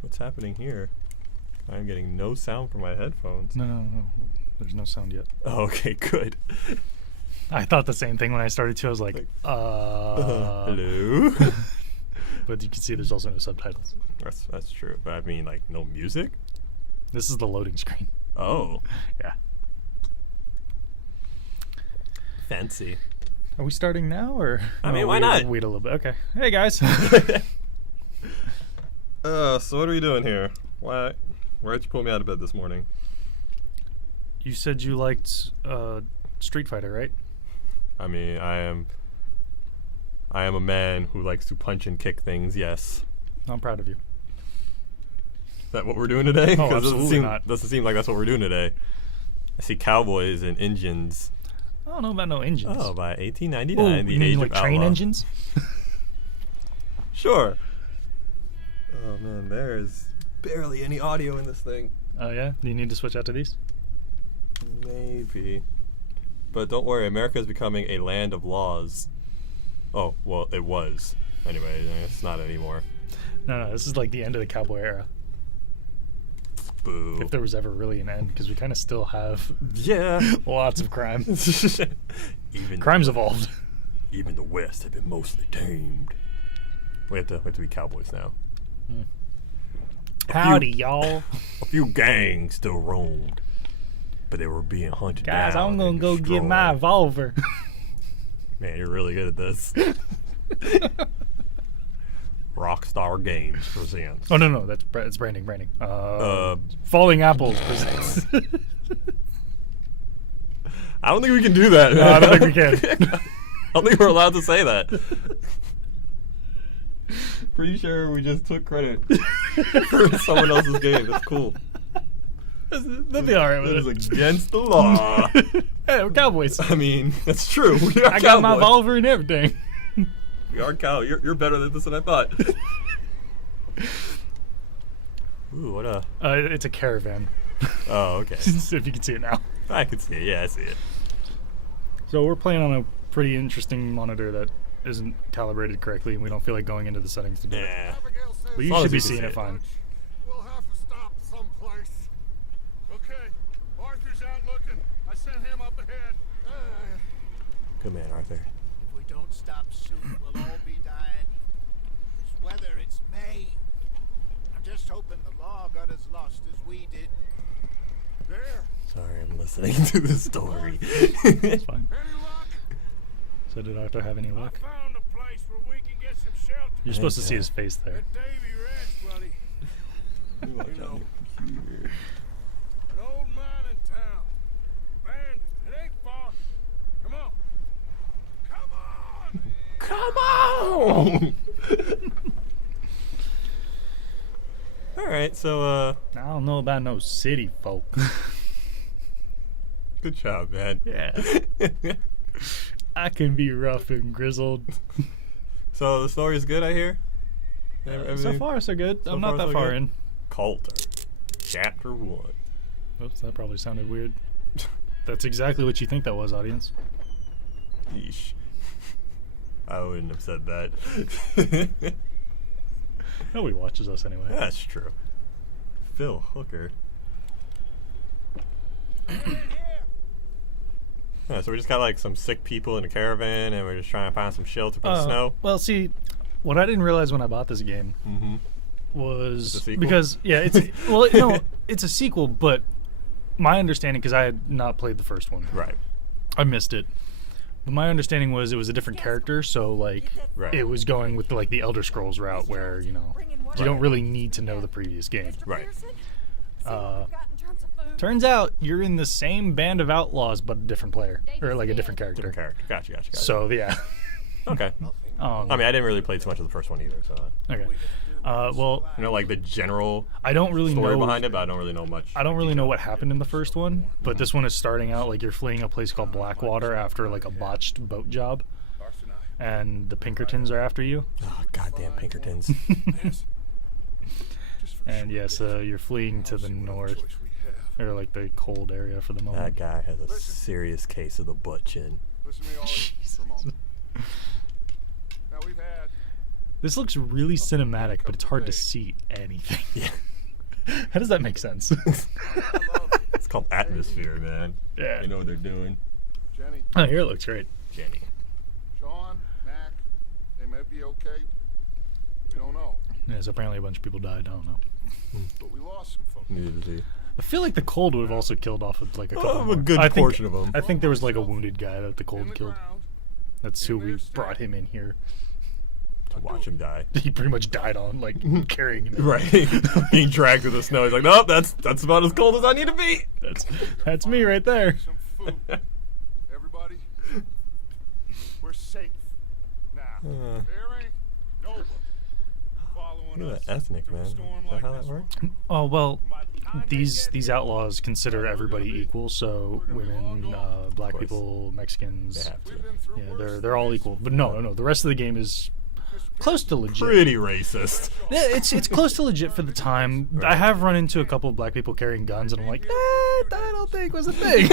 What's happening here? I'm getting no sound from my headphones. No. There's no sound yet. Oh, okay, good. I thought the same thing when I started too. I was like, hello? But you can see there's also no subtitles. That's true. But I mean, like, no music? This is the loading screen. Oh. Yeah. Fancy. Are we starting now, or? I mean, why not? Wait a little bit. Okay. Hey, guys. So what are we doing here? Why'd you pull me out of bed this morning? You said you liked Street Fighter, right? I mean, I am a man who likes to punch and kick things, yes. I'm proud of you. Is that what we're doing today? Oh, absolutely not. Doesn't seem like that's what we're doing today. I see cowboys and engines. I don't know about no engines. Oh, by 1899, Ooh, the you mean age like of train outlaw. engines? Sure. Oh man, there's barely any audio in this thing. Oh yeah? Do you need to switch out to these? Maybe. But don't worry, America is becoming a land of laws. Oh, well, it was. Anyway, it's not anymore. No, this is like the end of the cowboy era. Boo. If there was ever really an end, because we kind of still have lots of crime. Crime's evolved. Even the West have been mostly tamed. We have to be cowboys now. Howdy, y'all. A few gangs still roamed, but they were being hunted Guys, down. I'm going to go get destroyed. my revolver. Man, you're really good at this. Rockstar Games presents. Oh, no, it's branding. Falling Apples presents. I don't think we can do that. No, I don't think we can. I don't think we're allowed to say that. Pretty sure we just took credit for someone else's game. That's cool. They'll be alright with It is it. against the law. Hey, we're cowboys. I mean, that's true. We are I got my cowboys. revolver and everything. We are cow. You're better at this than I thought. Ooh, what a... It's a caravan. Oh, okay. If you can see it now. I can see it. Yeah, I see it. So we're playing on a pretty interesting monitor that isn't calibrated correctly, and we don't feel like going into the settings to do it. Yeah. But you long should as be you can seeing see it it. fine. We'll have to stop someplace. Okay, Arthur's out looking. I sent him up ahead. Good man, Arthur. If we don't stop soon, we'll all be dying. This weather, it's May. I'm just hoping the law got as lost as we did. There. Sorry, I'm listening to the story. It's fine. Any luck? So did Arthur have any I luck? found a place where we can get some shelter. You're supposed to see his face there. At Davy Ranch, buddy. Watch You out know, your computer. an old mine in town. Abandoned. It ain't far. Come on. Come on! Come on! Alright, so, I don't know about no city folk. good job, man. Yeah. I can be rough and grizzled. So, the story's good, I hear? So Everything- far, so good. so I'm not far, that so far good? in. Coulter. Chapter 1. Oops, that probably sounded weird. That's exactly what you think that was, audience. Yeesh. I wouldn't have said that. Nobody watches us anyway. That's true. Phil Hooker. Yeah, so we just got like some sick people in a caravan, and we're just trying to find some shelter from the snow. Well, see, what I didn't realize when I bought this game Mm-hmm. was It's a sequel? because it's a sequel, but my understanding, because I had not played the first one, Right. I missed it. But my understanding was it was a different character, so like Right. it was going with like the Elder Scrolls route, where you don't really need to know the previous game. Right. Turns out you're in the same band of outlaws, but a different player or like a different character. Different character. Gotcha. So yeah. Okay. I mean, I didn't really play too much of the first one either, so Okay. Well, I know like the general I don't really story know behind it, but I don't really know much. I don't really know what happened in the first one, but this one is starting out like you're fleeing a place called Blackwater after like a botched boat job, and the Pinkertons are after you. Oh, goddamn Pinkertons. And yes, you're fleeing to the north, or like the cold area for the That moment. guy has a serious case of the butt chin. Listen to me all for a moment. Now we've had This looks really cinematic, but it's hard to see anything. Yeah. How does that make sense? It's called atmosphere, man. Yeah. You know what they're doing. Jenny, Oh, here it looks great. Jenny. Sean, Mac, they may be okay. We don't know. Yeah, so apparently a bunch of people died. I don't know. But we lost some folks. Neither does he. I feel like the cold would have also killed off of like a couple Oh, more. a good I think- portion of them. I think there was like a wounded guy that the In cold the killed. ground. That's who we brought him in here. To watch him die. He pretty much died on like carrying him. In. Right. Being dragged through the snow. He's like, nope, that's about as cold as I need to be. That's me right there. Some food. Everybody, we're safe now. Uh. There ain't nobody following Look us at that ethnic, through a man. storm Is that like how that this works? one. Oh well, By the time they these get outlaws consider everybody equal. So women, black course. people, Mexicans. They have to. We've been through Yeah, worse they're all than equal. But no. The rest of the game is close to legit. Pretty racist. Yeah, it's close to legit for the time. I have run into a couple of black people carrying guns, and I'm like, I don't think was a thing.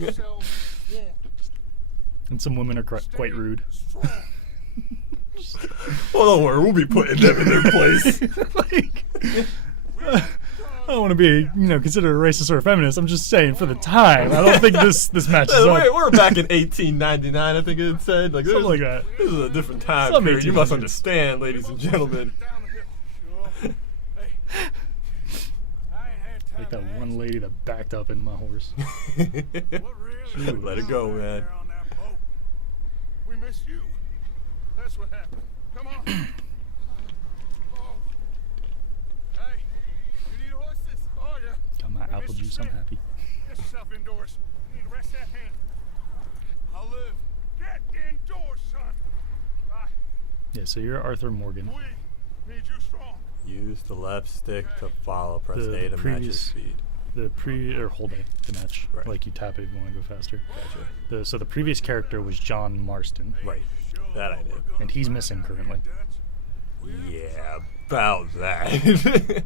yourselves warned. And some women are quite rude. Strong. Well, don't worry, we'll be putting them in their place. Like, I don't want to be, considered a racist or a feminist. I'm just saying, for the time, I don't think this matches up. We're back in 1899, I think it said. Like, Something like that. This is a different time Some period. You must 1800s. understand, ladies and gentlemen. Down the hill. Sure. Hey. I ain't had time Like that to one ask lady that backed up in my horse. what really went Let it on go, out man. there on that boat. We miss you. That's what happened. Come on. Oh. Hey, you need horses? Oh, yeah. Got my Hey, apple Mr. juice. I'm Smith, happy. Get yourself indoors. You need to rest that hand. I'll live. Get indoors, son. Bye. Yeah, so you're Arthur Morgan. We need you strong. Use the left stick to follow. Press The A to match his previous- speed. Or hold A to match. Right. Like you tap it if you want to go faster. Gotcha. So the previous character was John Marston. Right. That I did. And he's missing currently. Yeah, about that.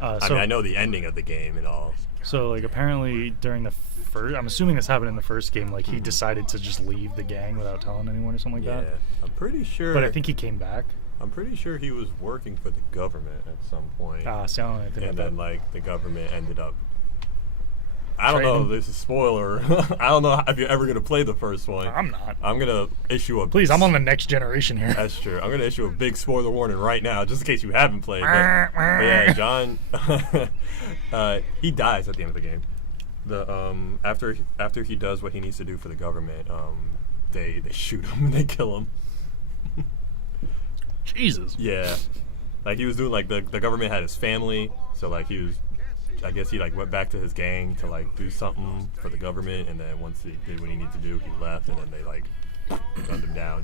I So, mean, I know the ending of the game and all. so like apparently during the first, I'm assuming this happened in the first game, like he decided to just leave the gang without telling anyone or something like Yeah, that. I'm pretty sure. But I think he came back. I'm pretty sure he was working for the government at some point. So I don't know anything And about then, that. like, the government ended up. I don't know Trading? if this is a spoiler. I don't know if you're ever going to play the first one. I'm not. I'm going to issue a. Please, I'm on the next generation here. That's true. I'm going to issue a big spoiler warning right now, just in case you haven't played. But yeah, John. He dies at the end of the game. After he does what he needs to do for the government, they shoot him and they kill him. Jesus. Yeah, like he was doing like the government had his family, so like he was, I guess he like went back to his gang to like do something for the government, and then once he did what he needed to do, he left, and then they like gunned him down.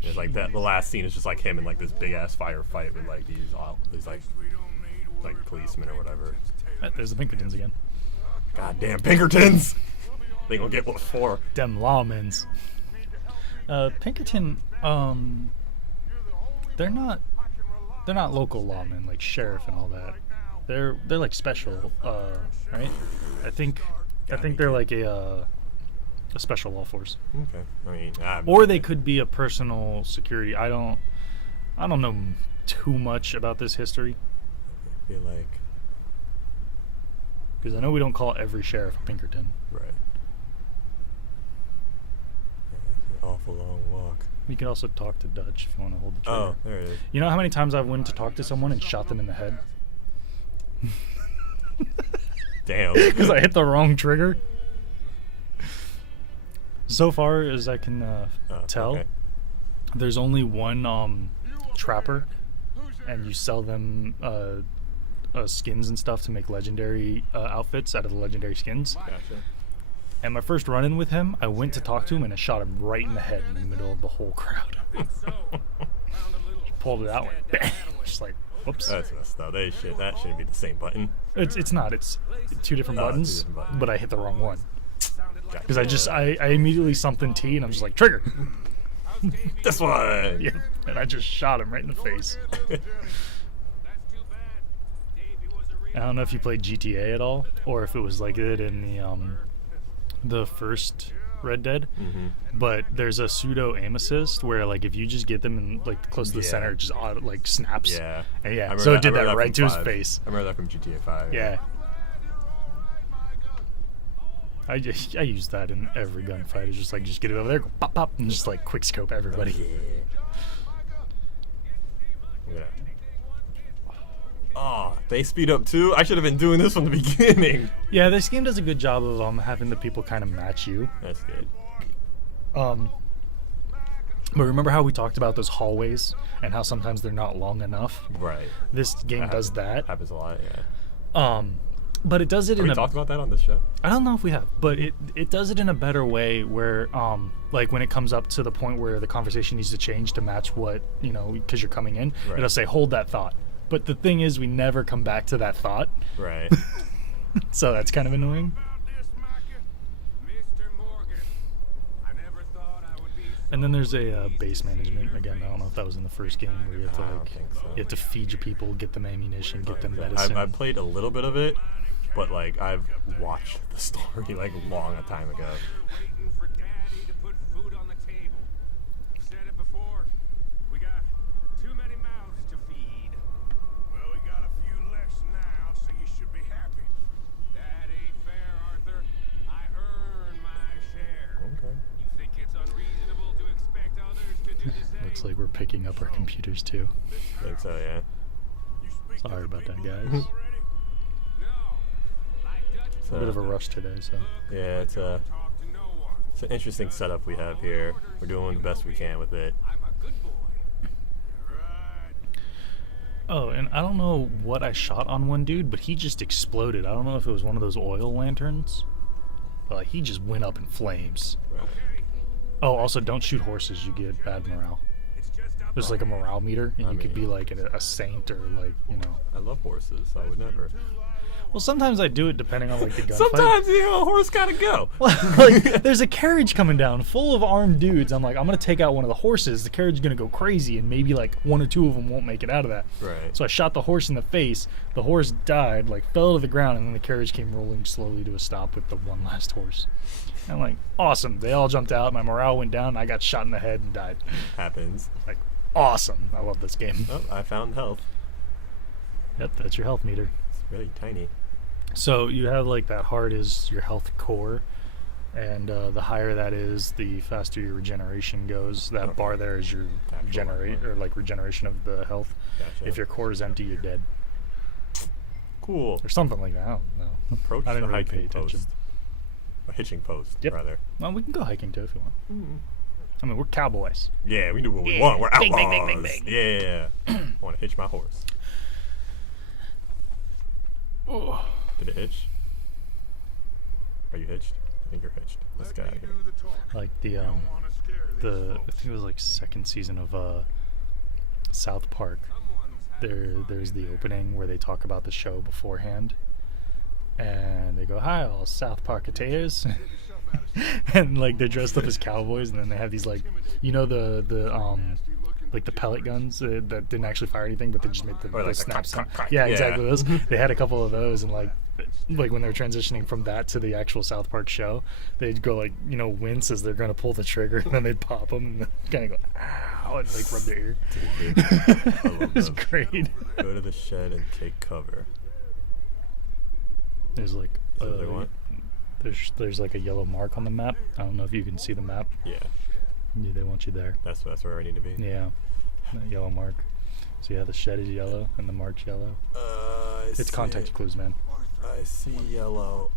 And it's like that. The last scene is just like him in like this big ass firefight with like these like policemen or whatever. There's the Pinkertons again. Goddamn Pinkertons! They gonna get what for? Them lawmen's. Pinkerton, they're not local lawmen like sheriff and all that. They're like special, right? I think they're like a special law force. Okay, I mean, Or they could be a personal security. I don't know too much about this history I feel like because I know we don't call every sheriff a Pinkerton. right. Yeah, it's an awful long walk. You can also talk to Dutch if you want to hold the trigger. Oh, there it is. You know how many times I've went to talk to someone and shot them in the head Damn. because I hit the wrong trigger? So far as I can tell, Okay. there's only one trapper, and you sell them skins and stuff to make legendary outfits out of the legendary skins. Gotcha. And my first run-in with him, I went to talk to him and I shot him right in the head in the middle of the whole crowd. Pulled it out, went bang. Just like, whoops. That's messed up. That shouldn't be the same button. It's not. It's two different Oh, two buttons, different buttons. but I hit the wrong one. Gotcha. Because I immediately something T and I'm just like, trigger. This one. Yeah. And I just shot him right in the face. I don't know if you played GTA at all, or if it was like it in the first Red Dead, but there's a pseudo aim assist where like if you just get them in like close to the center, it just like snaps. Yeah. And I so remember it did that from right to his 5. face. I remember that from GTA 5. Yeah. I use that in every gunfight. It's just like just get it over there, go pop pop, and just like quick scope everybody. Yeah. Oh, they speed up too? I should have been doing this from the beginning. Yeah, this game does a good job of having the people kind of match you. That's good. But remember how we talked about those hallways and how sometimes they're not long enough? Right. This game does that. Happens a lot, yeah. But it does it Have in we talked about that on this show? I don't know if we have, but it does it in a better way where like when it comes up to the point where the conversation needs to change to match what, you know, because you're coming in, Right. it'll say hold that thought. But the thing is we never come back to that thought. Right. So that's kind of annoying. And then there's a base management. Again, I don't know if that was in the first game where you have to I don't like think so. you have to feed your people, get them ammunition, get them medicine. I played a little bit of it, but like I've watched the story like long a time ago. Waiting for Daddy to put food on the table. Said it before. We got too many mouths to feed. Well, we got a few less now, so you should be happy. That ain't fair, Arthur. I earn my share. Okay. You think it's unreasonable to expect others to do the same? Looks like we're picking up our computers too. I think so, yeah. You speak to Sorry the about that, people guys. already? No. Like Dutch It's a bit of a rush today, so. Yeah, it's talk to no one. an interesting setup we have here. We're doing the best we can with it. I'm a good boy. Right. Oh, and I don't know what I shot on one dude, but he just exploded. I don't know if it was one of those oil lanterns, but like, he just went up in flames. Oh, also don't shoot horses. You get bad morale. There's like a morale meter, and you could be like a saint or like, you know. I love horses, so I would never. Well, sometimes I do it depending on like the gunfight. Sometimes, you know, a horse gotta go. Like, there's a carriage coming down full of armed dudes. I'm like, I'm gonna take out one of the horses. The carriage is gonna go crazy, and maybe like one or two of them won't make it out of that. Right. So I shot the horse in the face. The horse died, like fell to the ground, and then the carriage came rolling slowly to a stop with the one last horse. And I'm like, awesome. They all jumped out. My morale went down. And I got shot in the head and died. Happens. Like, awesome. I love this game. Oh, I found health. Yep, that's your health meter. It's really tiny. So you have like that heart is your health core, and the higher that is, the faster your regeneration goes. That Okay. bar there is your regeneration of the health. Gotcha. If your core is empty, you're dead, Cool. or something like that. I don't know. Approach I didn't the really pay hiking attention. post. Or hitching post, Yep. rather. Well, we can go hiking too if you want. I mean, we're cowboys. Yeah, we do what we Yeah. want. We're outlaws. Bing, bing, bing, bing, bing. Yeah. I want to hitch my horse. Did it hitch? Are you hitched? I think you're hitched. Let's get out of here. Like the I think it was like second season of South Park. There's the opening where they talk about the show beforehand, and they go, "Hi, all South Parketeers," and like they're dressed up as cowboys, and then they have these like, you know, the like the pellet guns that didn't actually fire anything, but they just made the Or like the snaps. crack, crack, crack. Yeah, Yeah. exactly those. They had a couple of those, and like when they were transitioning from that to the actual South Park show, they'd go like, you know, wince as they're gonna pull the trigger, and then they'd pop them and kind of go ow and like rub their ear. Dude, I love It was those. great. Go to the shed and take cover. There's like Is that what they want? there's like a yellow mark on the map. I don't know if you can see the map. Yeah. Yeah, they want you there. That's where I need to be. Yeah, that yellow mark. So yeah, the shed is yellow and the mark's yellow. I It's see context it. clues, man. I see yellow.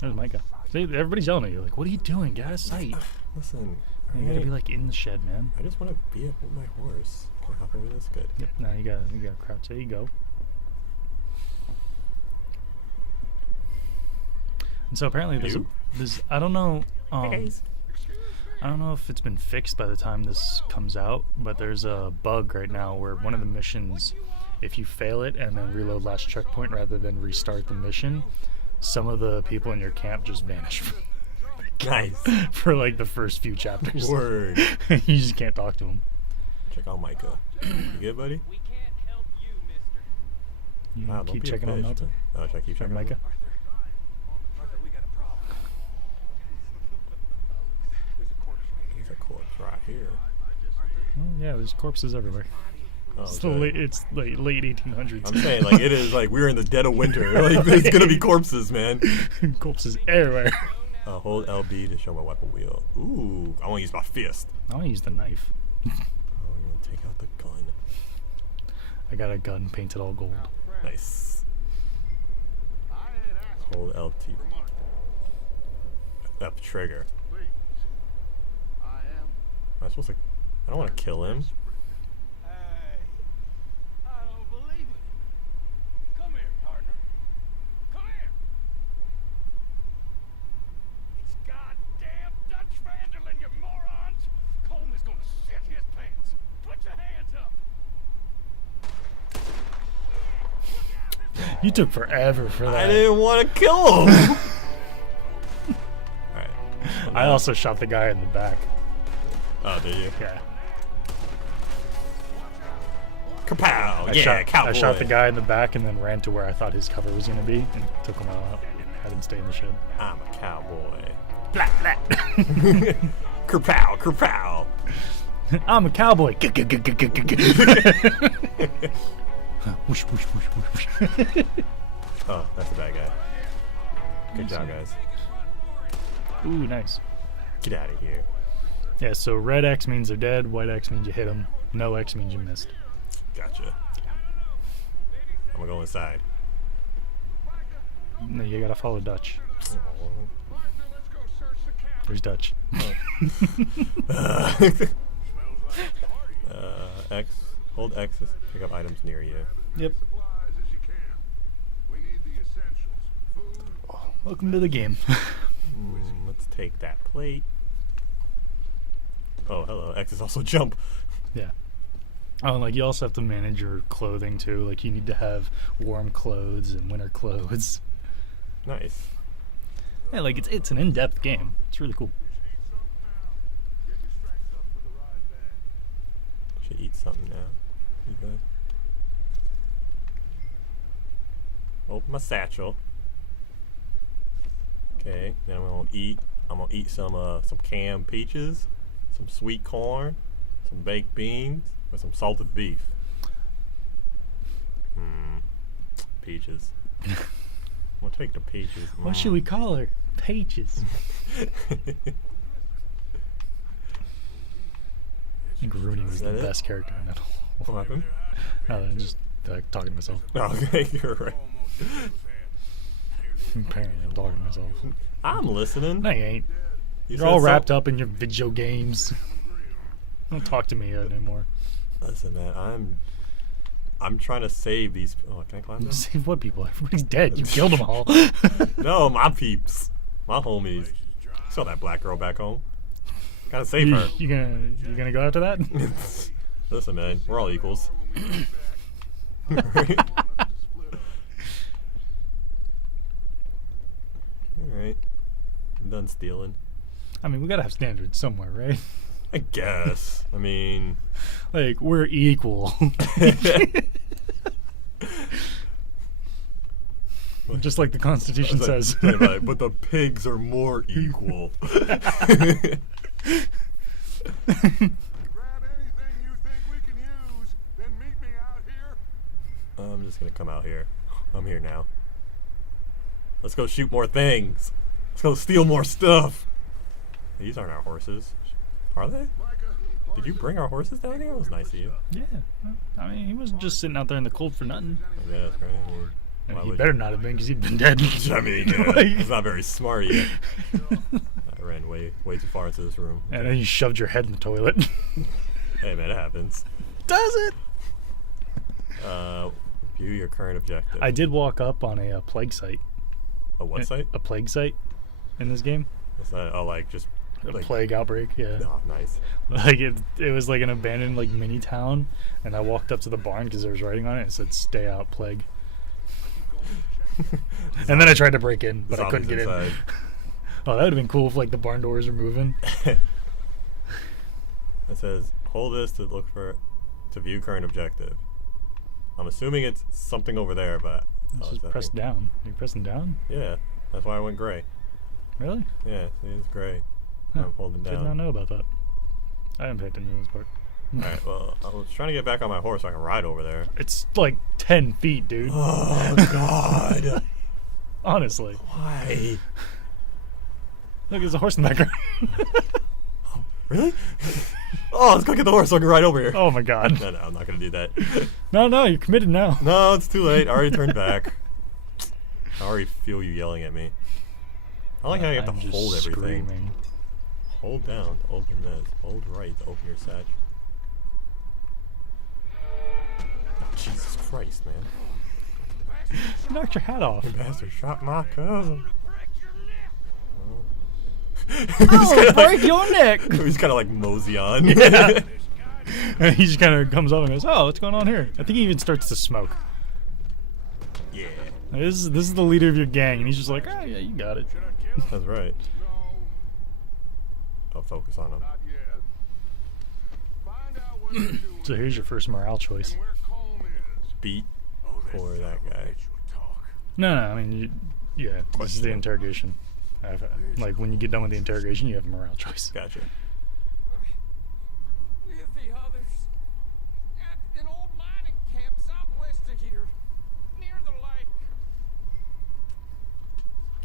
There's Micah. See, everybody's yelling at you. Like, what are you doing? Get out of sight. Listen, You gotta be like in the shed, man. I just want to be with my horse. Can I hop over this? Good. Yep. Now you gotta crouch. There you go. And so apparently You? there's I don't know. I don't know if it's been fixed by the time this comes out, but there's a bug right now where one of the missions, if you fail it and then reload last checkpoint rather than restart the mission, some of the people in your camp just vanish from Nice. for like the first few chapters. Word. You just can't talk to them. Check out Micah. You good, buddy? We can't help you, mister. You Wow, don't keep be checking on pissed. Micah. Oh, should I keep checking on Micah. Arthur, we got a problem. corpse right here. Oh, yeah, there's corpses everywhere. Oh, It's, okay. it's like late 1800s. I'm saying, like, it is like we're in the dead of winter. Like, there's gonna be corpses, man. Corpses everywhere. Hold LB to show my weapon wheel. Ooh, I want to use my fist. I want to use the knife. Oh, I'm gonna take out the gun. I got a gun painted all gold. Nice. Hold LT. F trigger. Am I supposed to? I don't want to kill him. Hey, I don't believe it. Come here, partner. Come here. It's goddamn Dutch Vanderlyn, you morons. Colm is gonna shit his pants. Put your hands up. You took forever for that. I didn't want to kill him. Alright. I also shot the guy in the back. Oh, did you? Yeah. Kapow! I Yeah, cowboy. I shot the guy in the back and then ran to where I thought his cover was going to be and took him all out. I didn't stay in the shed. I'm a cowboy. Blah, blah. Kerpow! Kerpow! I'm a cowboy. Whoosh, whoosh, whoosh, whoosh. Oh, that's the bad guy. Good job, guys. Ooh, nice. Get out of here. Yeah, so red X means they're dead, white X means you hit them, no X means you missed. Gotcha. I'm gonna go inside. No, you gotta follow Dutch. There's Dutch. X. Hold X to pick up items near you. Yep. Welcome to the game. Let's take that plate. Oh, hello. X is also jump. Yeah. Oh, and like you also have to manage your clothing too. Like you need to have warm clothes and winter clothes. Nice. Yeah, like it's an in-depth game. It's really cool. Should eat something now. You good? Open my satchel. Okay, then I'm gonna eat. I'm gonna eat some canned peaches, some sweet corn, some baked beans, with some salted beef. Peaches. I'm gonna take the peaches. What should we call her? Peaches. I think Rooney was Is the that it? best character in that whole. What happened? No, I'm just talking to myself. Okay, you're right. Apparently, I'm talking to myself. I'm listening. No, you ain't. You You're said all so- wrapped up in your video games. Don't talk to me anymore. Listen, man, I'm trying to save these. Oh, can I climb them? Save what people? Everybody's dead. You killed them all. No, my peeps, my homies. You saw that black girl back home. Gotta save her. You gonna go after that? Listen, man, we're all equals. Alright. I'm done stealing. I mean, we gotta have standards somewhere, right? I guess. I mean... Like, we're equal. Just like the Constitution I was says. like, right, but the pigs are more equal. Grab anything you think we can use, then meet me out here. I'm just gonna come out here. I'm here now. Let's go shoot more things. Let's go steal more stuff. These aren't our horses. Are they? Did you bring our horses down here? That was nice of you. Yeah. I mean, he wasn't just sitting out there in the cold for nothing. I guess, right? I mean, And why he would better you? not have been, because he'd been dead. I mean, yeah, Like- he's not very smart yet. I ran way too far into this room. And then you shoved your head in the toilet. Hey, man, it happens. Does it? View your current objective. I did walk up on a plague site. A what site? A plague site in this game. What's that? Oh, like just A like. plague outbreak, yeah. Oh, nice. Like it was like an abandoned like mini town, and I walked up to the barn because there was writing on it. It said "Stay out, plague." And then I tried to break in, but I couldn't get Zombies in. Oh, that would have been cool if like the barn doors are moving. It says hold this to look for to view current objective. I'm assuming it's something over there, but Let's oh, just is that press thing? down. Are you pressing down? Yeah, that's why I went gray. Really? Yeah, see, it's gray. Huh. I'm holding Did not down. know about that. I didn't pay attention to this part. Alright, well, I was trying to get back on my horse so I can ride over there. It's like 10 feet, dude. Oh, God. Honestly. Why? Look, there's a horse in the background. Really? Oh, let's go get the horse so I can ride over here. Oh my god. No, I'm not going to do that. No, you're committed now. No, it's too late. I already turned back. I already feel you yelling at me. I like how you have I'm to just hold everything. screaming. Hold down to open this. Hold right to open your satch. Oh, Jesus Christ, man. You knocked your hat off. You bastard shot my cousin. Oh, break your neck! He's kind of like mosey on. Yeah. And he just kind of comes up and goes, "Oh, what's going on here?" I think he even starts to smoke. Yeah. This is the leader of your gang, and he's just like, "Oh yeah, you got it." That's right. I'll focus on him. Not yet. Find out what they're doing So here's your first morale choice. and where Colm is. Beat for that guy. No, I mean, yeah, this is the interrogation. Like when you get done with the interrogation, you have a morale choice. Gotcha. With the others at an old mining camp southwest of here, near the lake.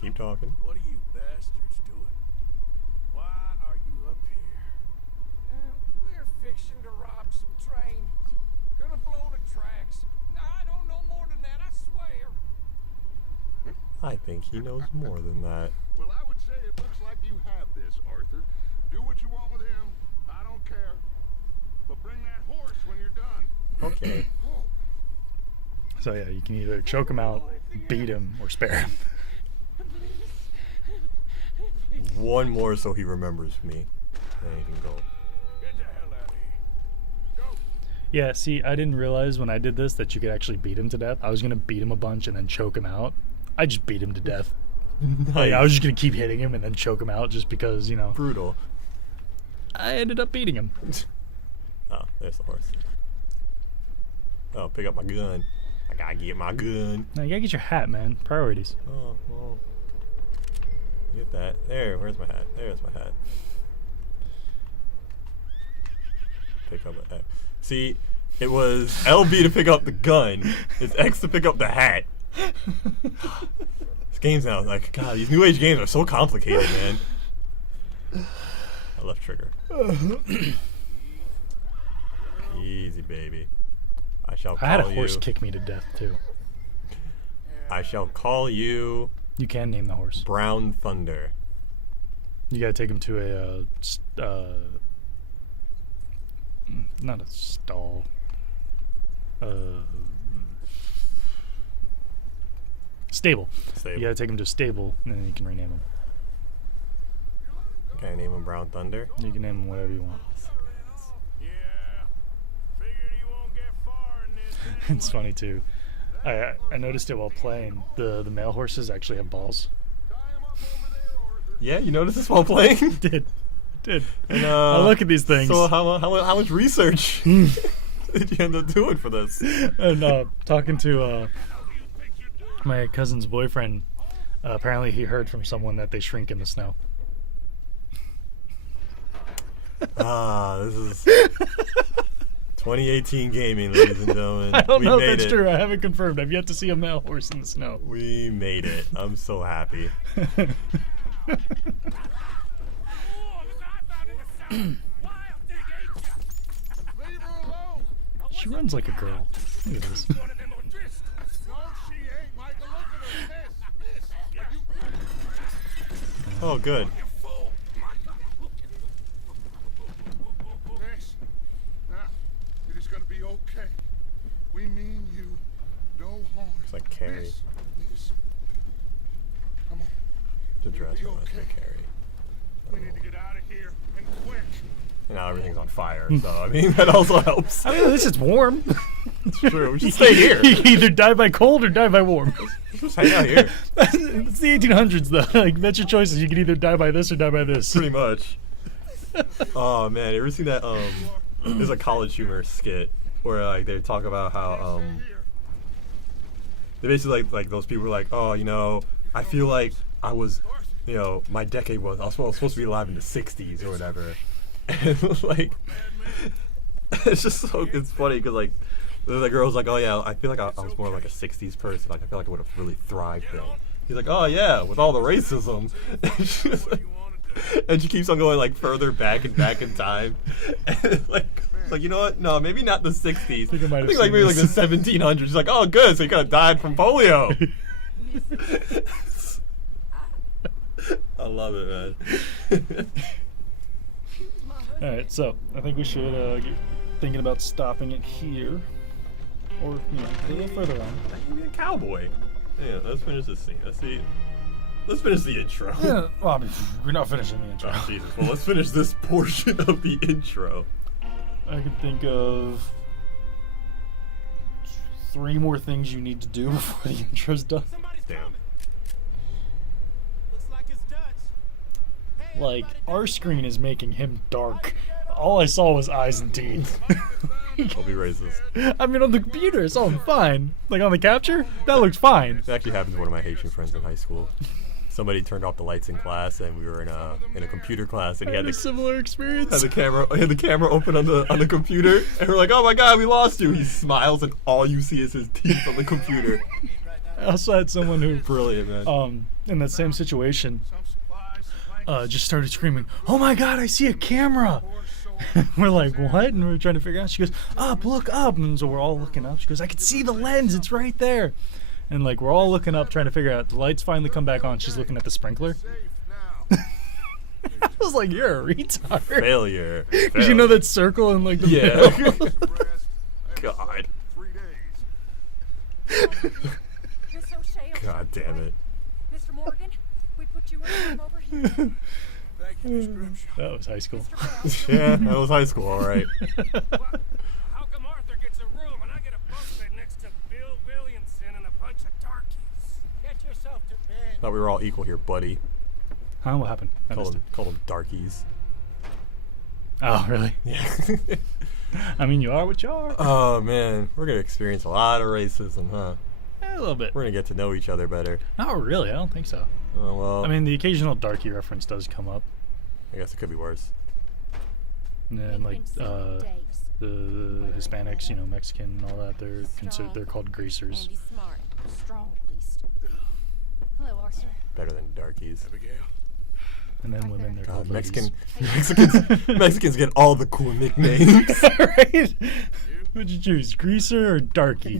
Keep talking. What are you bastards doing? Why are you up here? We're fixing to rob some train. Gonna blow the tracks. No, I don't know more than that, I swear. I think he knows more than that. Well, I would say it looks like you have this, Arthur. Do what you want with him. I don't care. But bring that horse when you're done. Okay. So yeah, you can either choke him out, beat him, or spare him. One more so he remembers me. Then he can go. Get the hell out of here. Go. Yeah, see, I didn't realize when I did this that you could actually beat him to death. I was gonna beat him a bunch and then choke him out. I just beat him to death. Like, I was just gonna keep hitting him and then choke him out just because, you know. Brutal. I ended up beating him. Oh, there's the horse. Oh, pick up my gun. I gotta get my gun. Now you gotta get your hat, man. Priorities. Oh, well. Get that. There, where's my hat? There's my hat. Pick up the hat. See, it was LB to pick up the gun. It's X to pick up the hat. This game's now, like, God, these new age games are so complicated, man. I left trigger. Easy, baby. I shall call I had a you. horse kick me to death too. I shall call you You can name the horse. Brown Thunder. You gotta take him to a not a stall. Stable. Stable. You gotta take him to a stable, and then you can rename him. Can I name him Brown Thunder? You can name him whatever you want. Yeah. Figured he won't get far in this. It's funny too. I noticed it while playing. The male horses actually have balls. Yeah, you noticed this while playing? Did. And, I look at these things. So how much research did you end up doing for this? And talking to my cousin's boyfriend, apparently he heard from someone that they shrink in the snow. This is 2018 gaming, ladies and gentlemen. I don't We know made if that's it. true. I haven't confirmed. I've yet to see a male horse in the snow. We made it. I'm so happy. Oh, look what I found in the south. Wild thing, ain't ya? Leave her alone. She runs like a girl. Look at this. One of them will twist. No, she ain't, Michael. Look at her. Miss. Are you... Oh, good. You fool. Miss. Now, it is going to be okay. We mean you no harm. Looks like Carrie. Miss. Come on. The dress Be reminds me of okay. Carrie. We need to get out of here and quick. And now everything's on fire, so I mean that also helps. I mean, at least it's warm. It's true. We should stay here. You can either die by cold or die by warm. Just hang out here. It's the 1800s, though. Like, that's your choices. You can either die by this or die by this. Pretty much. Oh man, you ever seen that? There's a College Humor skit where like they talk about how they basically like those people were like, oh, you know, I feel like I was, you know, my decade was I was supposed to be alive in the '60s or whatever, and like it's just so it's funny because like the girl's like, oh yeah, I feel like I was more like a '60s person. Like I feel like I would have really thrived then. He's like, oh yeah, with all the racism. And she keeps on going like further back and back in time. And like you know what? No, maybe not the '60s. I think like maybe like the 1700s. She's like, oh good, so you could have died from polio. I love it, man. All right, so I think we should get thinking about stopping it here, or a little further on. Cowboy. Yeah, let's finish this scene. Let's finish the intro. Yeah, well, I mean, we're not finishing the intro. Oh, Jesus. Well, let's finish this portion of the intro. I can think of 3 more things you need to do before the intro's done. Damn. Looks like it's Dutch. Hey, Like, everybody, our screen is making him dark. All I saw was eyes and teeth. I'll be racist. I mean, on the computer, it's all fine. Like, on the capture, that looks fine. It actually happened to one of my Haitian friends in high school. Somebody turned off the lights in class, and we were in a computer class, and I he had had a similar experience. the camera open on the computer, and we're like, oh my god, we lost you. He smiles, and all you see is his teeth on the computer. I also had someone who, Brilliant, man. in that same situation, Some supplies, just started screaming, "Oh my god, I see a camera!" We're like, what? And we're trying to figure out. She goes, up, look up. And so we're all looking up. She goes, I can see the lens. It's right there. And like, we're all looking up, trying to figure out. The lights finally come back on. She's looking at the sprinkler. safe now. I was like, you're a retard. Failure. Did you know that circle in like the Yeah. middle? Rest. God. 3 days. Miss O'Shea, God damn it. Mr. Morgan, we put you in a room over here. Thank you, Miss Grimshaw. That was high school. Mr. Bell, Yeah, that was high school, all right. How come Arthur gets a room and I get a bunk bed next to Bill Williamson and a bunch of darkies? get yourself to bed. Thought we were all equal here, buddy. Huh? What happened? I missed it. Call them darkies. Oh, really? Yeah. I mean, you are what you are. Oh man, we're gonna experience a lot of racism, huh? A little bit. We're gonna get to know each other better. Not really. I don't think so. Oh well. I mean, the occasional darky reference does come up. I guess it could be worse. And then, like, the Hispanics, Mexican and all that, they're called greasers. Andy Smart, strong at least. Hello, Arthur. Better than darkies. Abigail. And then women, they're God, called Mexicans get all the cool nicknames. right? What'd you choose, greaser or darky?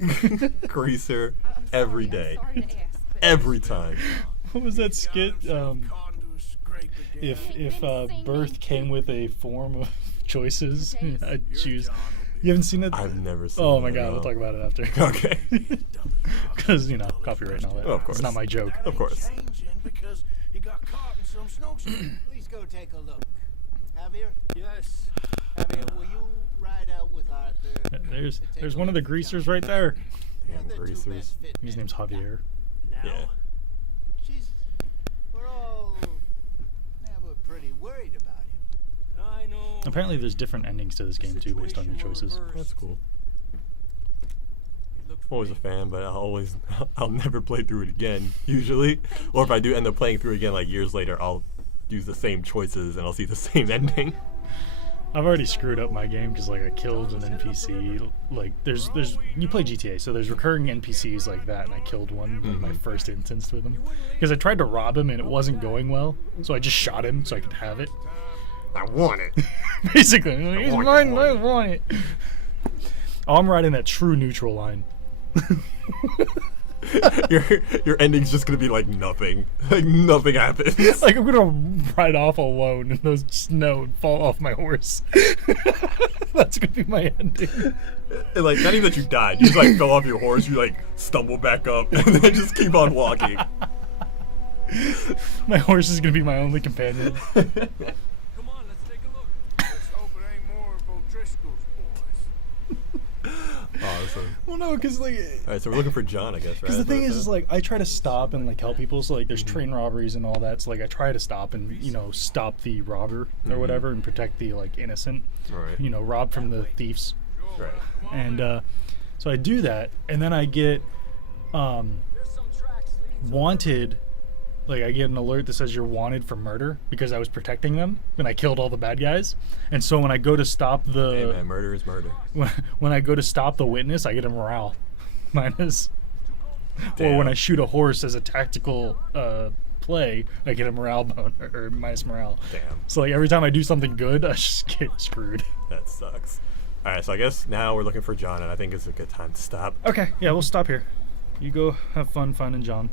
Greaser, I'm sorry, every I'm day, sorry to ask, but every time. What was that skit? Conduit scrape again. If birth came with a form of choices, I'd Your choose. John will be You haven't seen it? I've never seen. Oh my that, god, no. we'll talk about it after. Okay. Because copyright and all that. Oh, of course. It's not my joke. Of course. changing because he got caught in some snowstorm. Please go take a look. Javier, Yes. Javier, will you ride out with Arthur? There's one of the greasers right there. Damn They're the two greasers. best fit His men name's we got. Javier. Now. Yeah. We're all we're pretty worried about him. I know. Apparently, there's different endings to this game too, based on your choices. That's cool. He looked for Always a me. fan, but I'll never play through it again. Usually, or if I do end up playing through it again, like years later, I'll use the same choices and I'll see the same ending. I've already screwed up my game because I killed an NPC. Like there's you play GTA, so there's recurring NPCs like that, and I killed one in my first instance with him because I tried to rob him and it wasn't going well, so I just shot him so I could have it. I want it. Basically, I'm like, it's want mine. it. I want it. Oh, I'm riding that true neutral line. your ending's just gonna be like nothing. Like nothing happens. Like I'm gonna ride off alone in the snow and fall off my horse. That's gonna be my ending. And, like not even that you died. You just like fell off your horse. You like stumble back up and then just keep on walking. My horse is gonna be my only companion. Come on, let's take a look. Let's hope it ain't more of O'Driscoll's boys. Awesome. Well, no, because like. All right, so we're looking for John, I guess, right? Because the thing is like I try to stop and like help people. So like Mm-hmm. there's train robberies and all that. So like I try to stop and stop the robber or whatever and protect the like innocent. Right. Rob from the thieves. Right. And so I do that, and then I get There's some tracks leading to wanted Like, I get an alert that says you're wanted for murder because I was protecting them and I killed all the bad guys. And so when I go to stop the... Hey, man, murder is murder. When I go to stop the witness, I get a morale minus. Or when Damn. I shoot a horse as a tactical play, I get a morale bonus or minus morale. Damn. So like every time I do something good, I just get screwed. That sucks. All right, so I guess now we're looking for John, and I think it's a good time to stop. Okay, yeah, we'll stop here. You go have fun finding John.